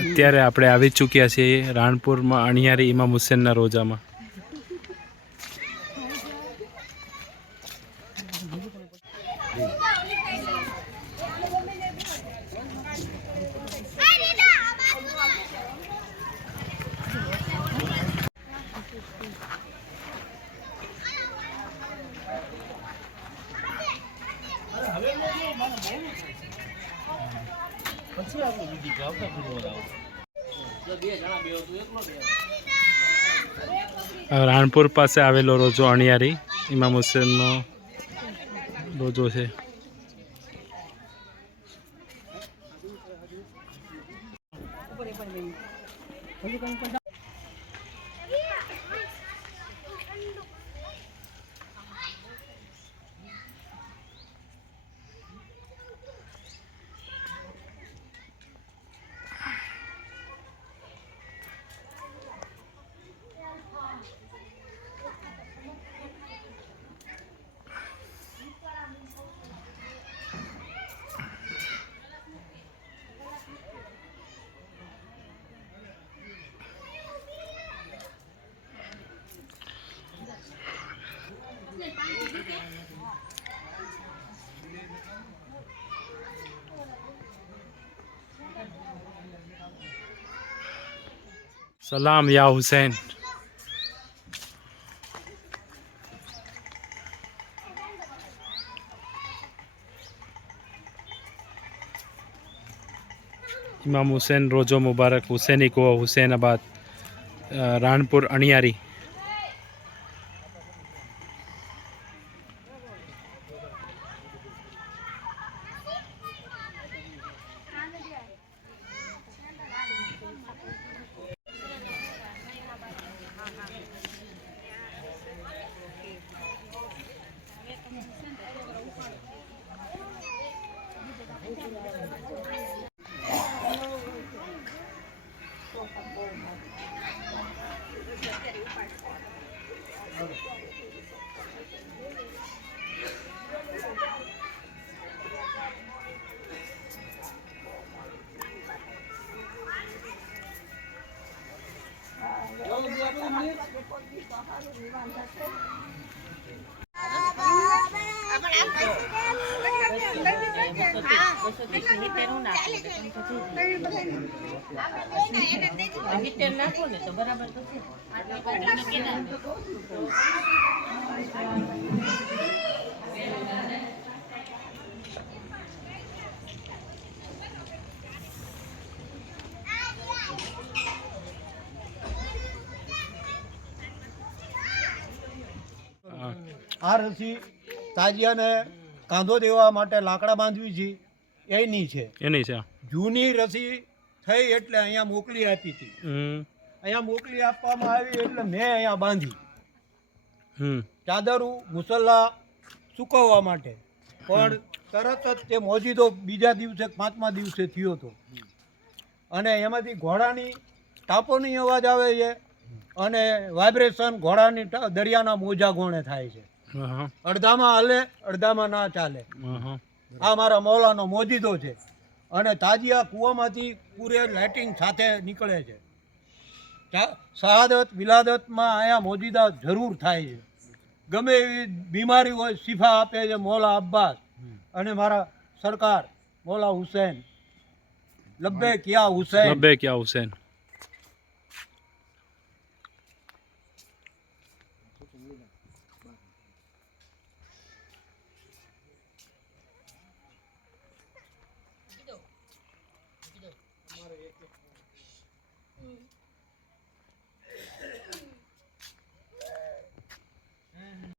અત્યારે આપણે આવી ચૂક્યા છીએ રાણપુરમાં અણિયારી ઇમામ હુસૈનના રોજામાં. રાણપુર પાસે આવેલો રોજો અણિયારી ઇમામ હુસૈનનો રોજો છે. સલામ યા હુસૈન. ઇમામ હુસૈન રોજો મુબારક હુસૈની કો હુસૈનાબાદ રાણપુર અણિયારી. આ રસી તાજિયાને કાંધો દેવા માટે લાકડા બાંધવી છે એની છે. જૂની રસી થઈ એટલે અહીંયા મોકલી આપી હતી. અહીંયા મોકલી આપવામાં આવી એટલે મેં અહીંયા બાંધી ચાદરું મુસલ્લા સૂકવવા માટે. પણ તરત જ તે મોજીદો બીજા દિવસે 5મા દિવસે થયો હતો અને એમાંથી ઘોડાની ટાપોની અવાજ આવે છે અને વાઇબ્રેશન ઘોડાની દરિયાના મોજા ગોણે થાય છે. અડધામાં હાલે અડધામાં ના ચાલે. આ મારા મૌલાનો મોજીદો છે અને તાજિયા કૂવામાંથી પૂરે લાઇટિંગ સાથે નીકળે છે. શહાદત વિલાદતમાં અહીંયા મોજીદા જરૂર થાય છે. ગમે એવી બીમારી હોય શિફા આપે છે મૌલા અબ્બાસ અને મારા સરકાર મૌલા હુસૈન. લબ્બે ક્યા હુસૈન, લબ્બે ક્યા હુસૈન.